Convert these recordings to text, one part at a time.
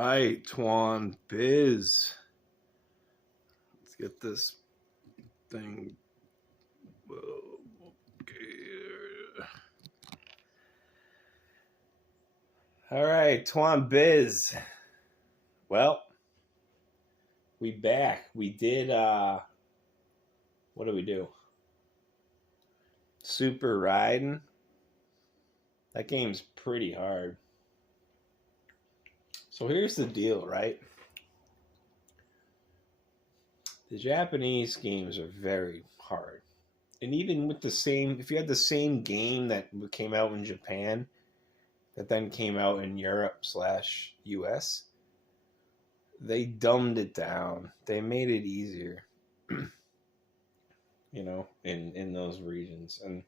right, Twan Biz. Let's get this thing. Okay. All right, Twan Biz. Well, we back. We did, what did we do? Super Riding. That game's pretty hard. So here's the deal, right? The Japanese games are very hard. And even with the same, if you had the same game that came out in Japan, that then came out in Europe/US, they dumbed it down. They made it easier, in those regions. And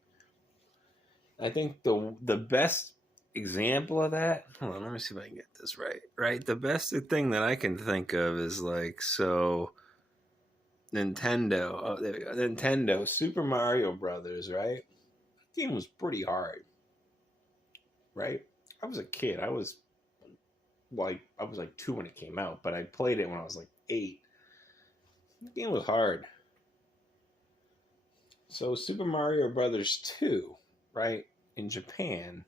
I think the best example of that, hold on, let me see if I can get this right. Right? The best thing that I can think of is Nintendo. Oh, there we go. Nintendo Super Mario Brothers, right? The game was pretty hard. Right? I was a kid. I was like 2 when it came out, but I played it when I was like 8. The game was hard. So Super Mario Brothers 2, right, in Japan,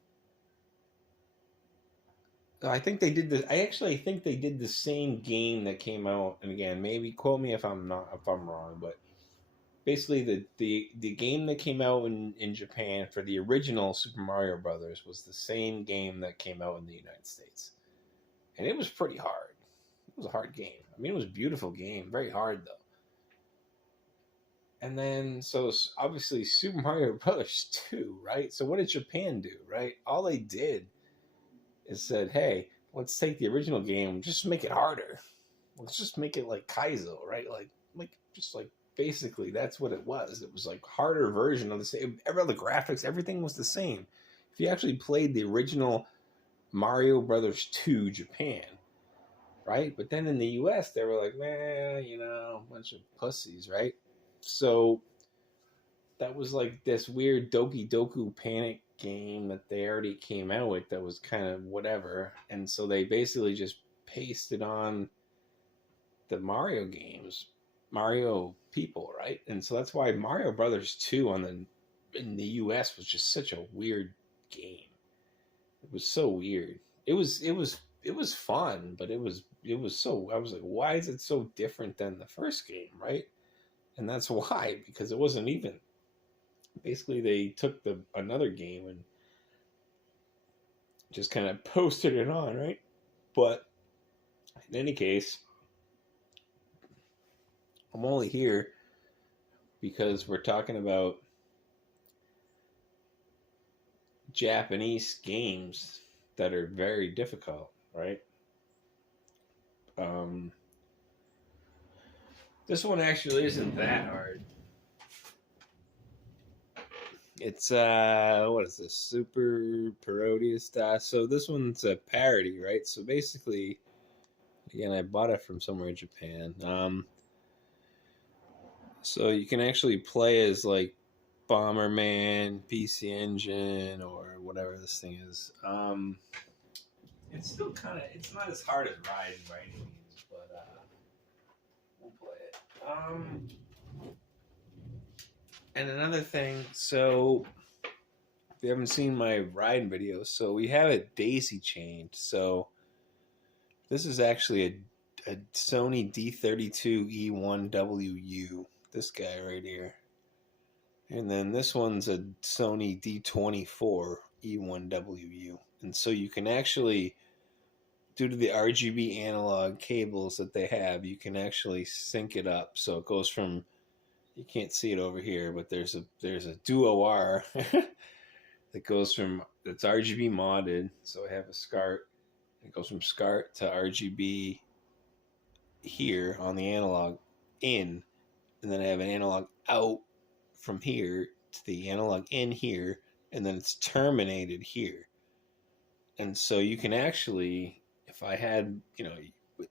I actually think they did the same game that came out, and again, maybe quote me if I'm wrong, but basically the game that came out in Japan for the original Super Mario Brothers was the same game that came out in the United States. And it was pretty hard. It was a hard game. I mean, it was a beautiful game. Very hard, though. And then, so obviously Super Mario Brothers 2, right? So what did Japan do, right? All they did is said, hey, let's take the original game, just make it harder. Let's just make it like Kaizo, right? Basically that's what it was. It was like harder version of the same. Every other graphics, everything was the same. If you actually played the original Mario Brothers 2 Japan, right? But then in the US, they were like, man, a bunch of pussies, right? So that was like this weird Doki Doku Panic game that they already came out with that was kind of whatever. And so they basically just pasted on the Mario games, Mario people, right? And so that's why Mario Brothers 2 in the US was just such a weird game. It was so weird. It was fun, but it was so, I was like, why is it so different than the first game, right? And that's why, because it wasn't even. Basically, they took another game and just kind of posted it on, right? But in any case, I'm only here because we're talking about Japanese games that are very difficult, right? This one actually isn't that hard. It's what is this? Super Parodier style. So this one's a parody, right? So basically, again, I bought it from somewhere in Japan. So you can actually play as like Bomberman, PC Engine, or whatever this thing is. It's still it's not as hard as Riding by any means, but we'll play it. And another thing, so if you haven't seen my Riding videos, so we have it daisy chained. So this is actually a Sony D32E1WU. This guy right here. And then this one's a Sony D24E1WU. And so you can actually, due to the RGB analog cables that they have, you can actually sync it up. So it goes from, you can't see it over here, but there's a Duo R that goes from, it's RGB modded. So I have a SCART. It goes from SCART to RGB here on the analog in, and then I have an analog out from here to the analog in here, and then it's terminated here. And so you can actually, if I had,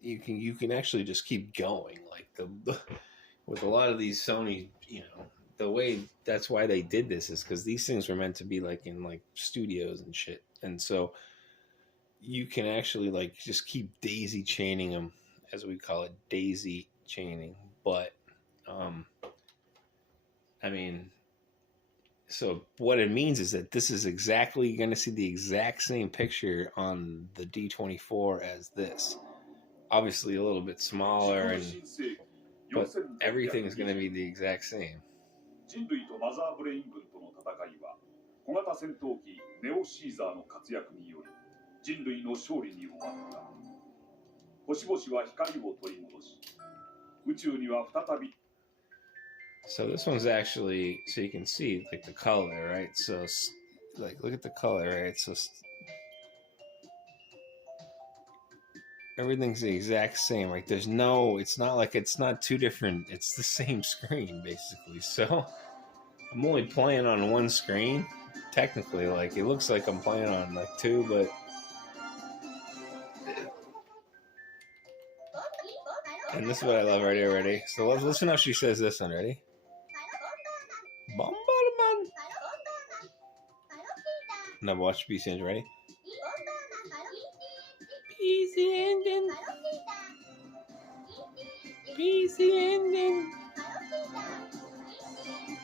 you can actually just keep going. Like with a lot of these Sony, the way, that's why they did this is because these things were meant to be like in like studios and shit. And so you can actually like just keep daisy chaining them, as we call it, daisy chaining. But I mean, so what it means is that this is exactly, you're going to see the exact same picture on the D24 as this. Obviously a little bit smaller, but everything is going to be the exact same. 人類とマザーブレイン軍との戦いは小型戦闘機ネオシーザーの活躍により人類の勝利に終わった。星々は光を取り戻し、宇宙には再び。 So this one's actually, so you can see like the color, right? So like look at the color, right? So everything's the exact same. Like there's no, it's not like, it's not two different, it's the same screen basically. So I'm only playing on one screen technically. Like it looks like I'm playing on like two, but and this is what I love right here. Ready? So let's listen how she says this one. Ready? Bombardier. Now watch PC Engine. Ready? PC Engine. PC Engine.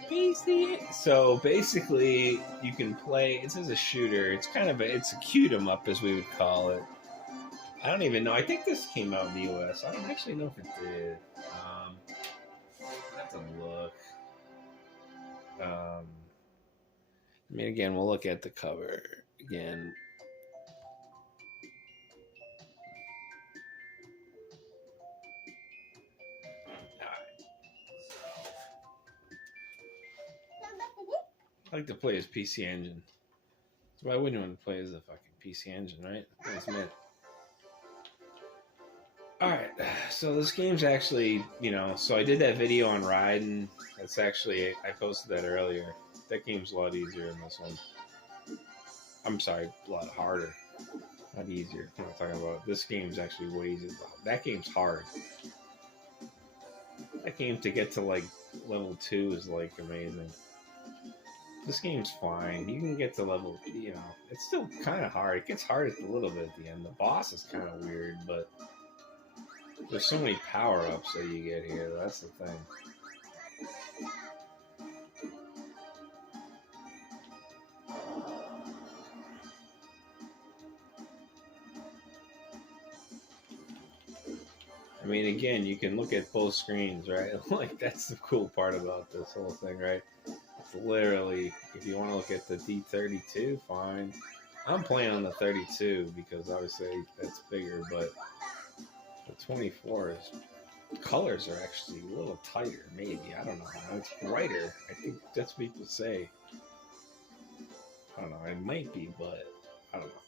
PC. So basically, you can play. It says a shooter. It's kind of it's a cute 'em up, as we would call it. I don't even know. I think this came out in the US. I don't actually know if it did. I have to look. I mean, again, we'll look at the cover again. I like to play as PC Engine. So why wouldn't you want to play as a fucking PC Engine, right? That's me. Alright, so this game's actually, you know, so I did that video on Raiden. That's actually, I posted that earlier. That game's a lot easier than this one. I'm sorry, a lot harder. Not easier. I'm not talking about. This game's actually way easier. That game's hard. That game to get to like level 2 is like amazing. This game's fine. You can get to level, you know, it's still kind of hard. It gets hard a little bit at the end. The boss is kind of weird, but there's so many power-ups that you get here. That's the thing. I mean, again, you can look at both screens, right? Like, that's the cool part about this whole thing, right? It's literally, if you want to look at the D32, fine. I'm playing on the 32 because obviously that's bigger, but the 24 is, colors are actually a little tighter, maybe. I don't know. It's brighter. I think that's what people say. I don't know. It might be, but I don't know.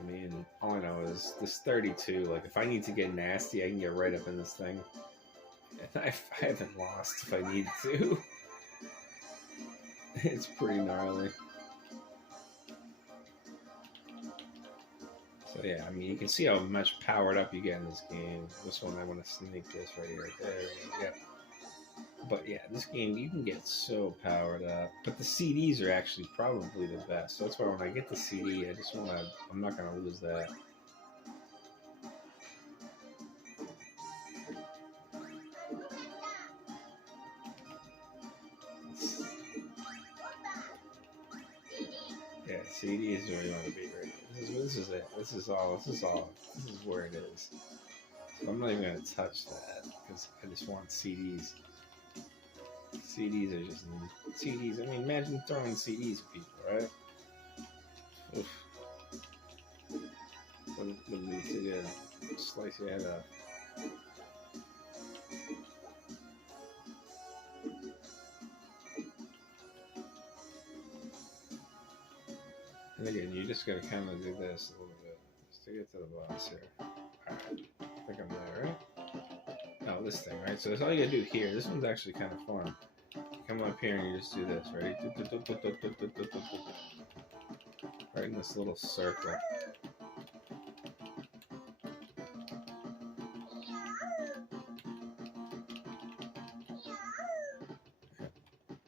I mean, all I know is this 32, like, if I need to get nasty, I can get right up in this thing. And I haven't lost if I need to. It's pretty gnarly. So yeah, I mean, you can see how much powered up you get in this game. This one, I want to sneak this right here, right there. Yep. But yeah, this game, you can get so powered up. But the CDs are actually probably the best. So that's why when I get the CD, I just want to, I'm not going to lose that. Yeah, CD is where you want to be right now. This is it. This is where it is. So I'm not even going to touch that because I just want CDs. CDs are just CDs. I mean, imagine throwing CDs at people, right? Oof. Wouldn't be too good. Slice your head up. And again, you just gotta kind of do this a little bit just to get to the boss here. Alright, I think I'm there, right? No, this thing, right? So that's all you gotta do here. This one's actually kind of fun. Come up here and you just do this, right? Right in this little circle.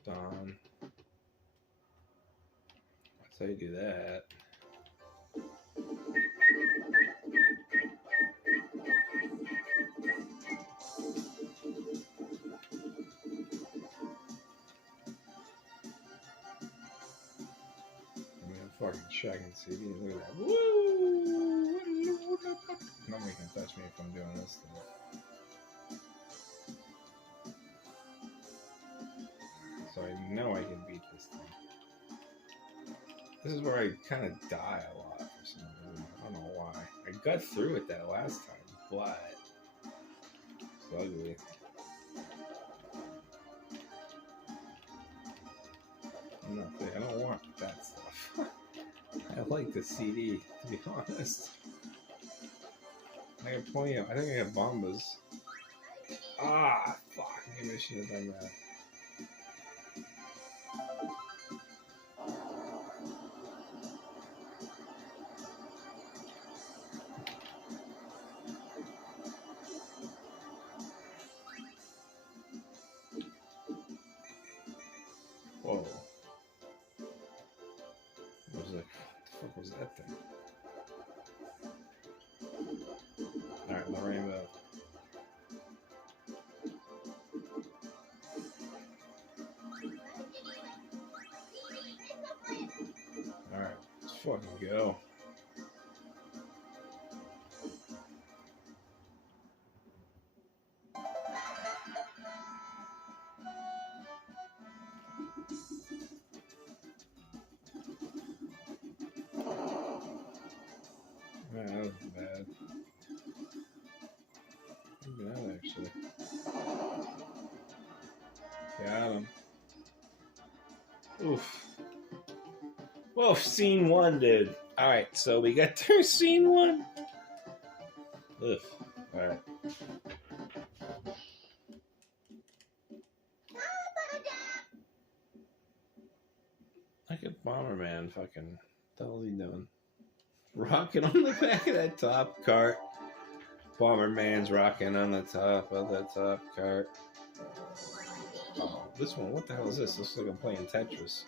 Done. That's how you do that. fucking shocking CD. Look at that. Woo! Nobody can touch me if I'm doing this stuff. So I know I can beat this thing. This is where I kind of die a lot for some reason. I don't know why. I got through it that last time, but it's ugly. I don't want that stuff. I like the CD, to be honest. I have plenty of. I think I have bombas. Ah, fuck! Maybe I should have done that. Whoa. What was that? What the fuck was that thing? Alright, the rainbow. Alright, let's fucking go. Man, that was bad. Look at that, actually. Got him. Oof. Whoa, scene one, dude. Alright, so we got through scene one. Oof. Alright. Look at Bomberman fucking. What the hell is he doing? Rocking on the back of that top cart. Bomberman's rocking on the top of the top cart. Oh, this one, what the hell is this? Looks like I'm playing Tetris.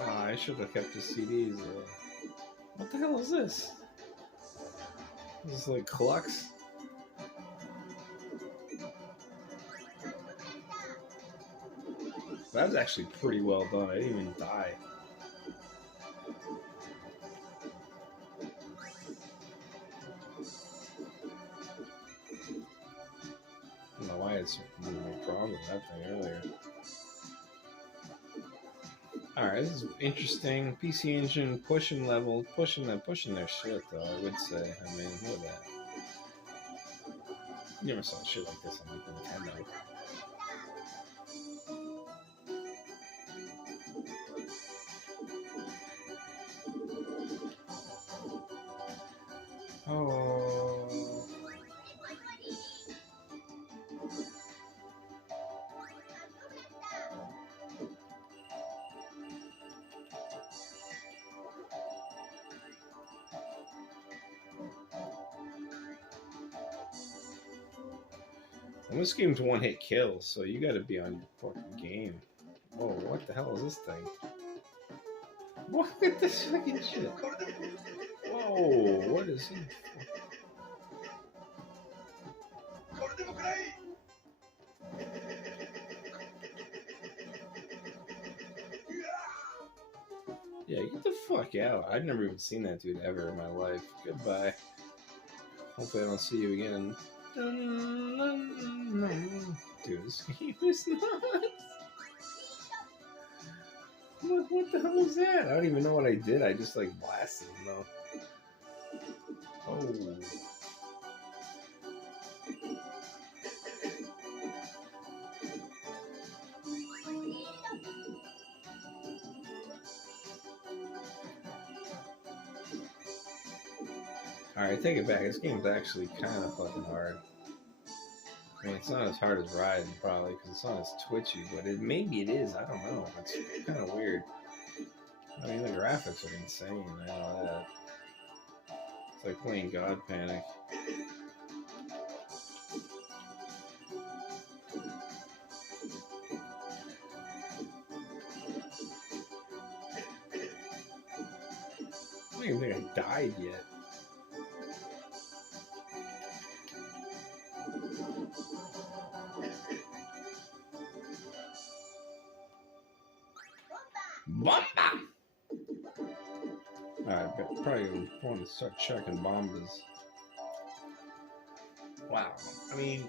Ah, I should have kept the CDs. What the hell is this? This is like Clux. That was actually pretty well done. I didn't even die. I don't know why it's a problem with that thing earlier. Alright, this is interesting. PC Engine pushing level, pushing their shit though, I would say. I mean, look at that. You never saw shit like this on like Nintendo. Oh. And this game's one-hit kills, so you gotta be on your fucking game. Whoa, what the hell is this thing? Look at this fucking shit. Whoa, what is he? Yeah, get the fuck out. I've never even seen that dude ever in my life. Goodbye. Hopefully I don't see you again. Dude, this game is nuts. What the hell was that? I don't even know what I did. I just like blasted him though. Oh. Alright, take it back. This game's actually kind of fucking hard. I mean, it's not as hard as Riding, probably, because it's not as twitchy, but maybe it is. I don't know. It's kind of weird. I mean, the graphics are insane and all that. It's like playing God Panic. I don't even think I died yet. Bomba! Alright, but probably want to start checking bombas. Wow. I mean,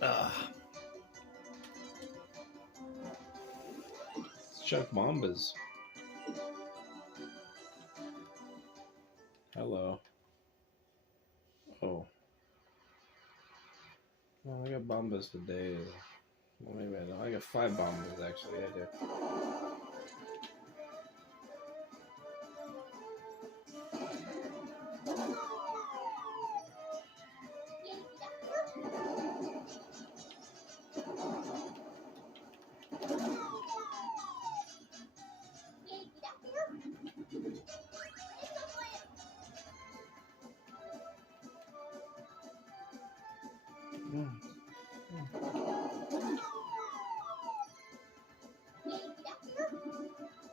let's check bombas. Hello. Oh. Well, I got bombas today. Well, maybe I don't. I got 5 bombas actually. I do.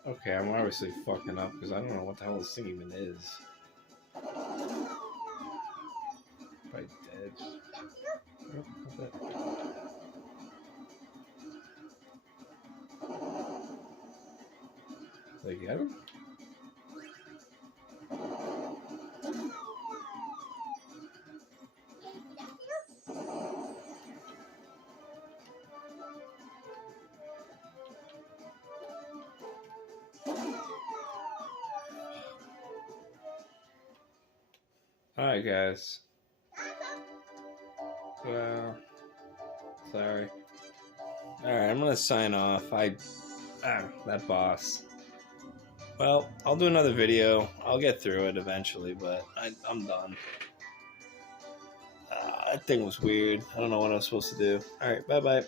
Okay, I'm obviously fucking up because I don't know what the hell this thing even is. Probably dead. Oh, not that. Did I get him? Alright, guys. Well, sorry. Alright, I'm gonna sign off. That boss. Well, I'll do another video. I'll get through it eventually, but I'm done. That thing was weird. I don't know what I was supposed to do. Alright, bye-bye.